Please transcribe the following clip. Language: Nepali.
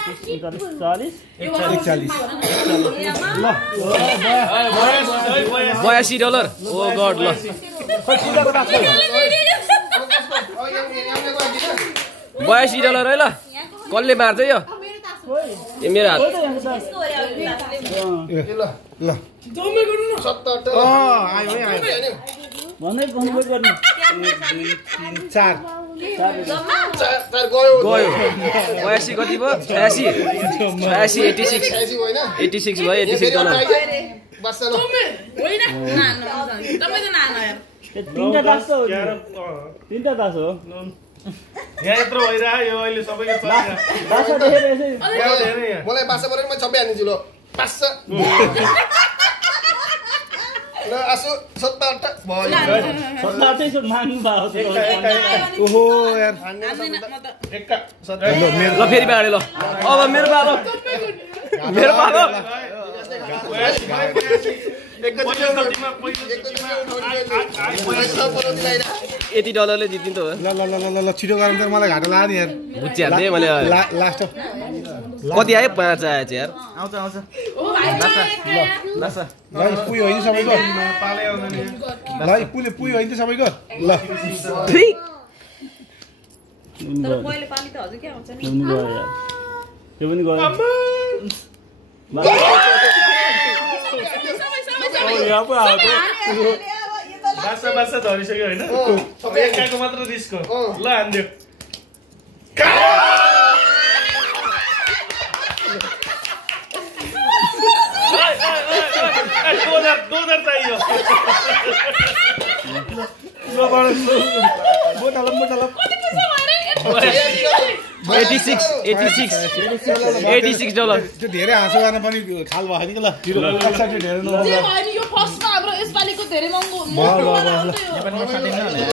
40 $82 ओ गॉड ल $82 है ल कसले मार्छ यो ए मेरो हात ल जम्मै गर्नु न 77 आयो है आयो भन्दै भन्नु गर्ने 1 2 3 4 गयो गयो 82 कति भयो 86 86 86 भयो $86 बस्छ ल होइन जम्मै त नाना यार तीनटा दास हो तीनटा दास हो यहाँ यत्रो भइरह्यो अहिले सबैको चलिरहेको दास देखेर यसै मलाई बासा परेर म छप्पै हान्दिन्छु ल पास ल आसु 77 भयो 27 सो माग्नु भयो ओहो यार ल फेरि बाँडे ल अब मेरो पालो मेरो पालो $80 ले जित्नु त हो ल ल ल ल ल छिटो गरौँ त मलाई घाटा लाग्यो नि यार बुझिहाल्थे मैले लास्ट कति आयो 5 आएछ यार आउँछ लासा ल पुग्यो होइन सबैको पाले आउँदैन नि ल पुग्यो होइन सबैको ल तर पहिले पाली त हजुर के आउँछ नि त्यो पनि गयो यहाँ पो आएको बासा धरिसक्यो होइन एकाको मात्र रिस्क हो ल हान्दियो 2000 चाहियो $86 त्यो धेरै हाँसो गर्न पनि खाल भयो नि ल धेरै यो फर्स्टमा हाम्रो यसपालिको धेरै महँगो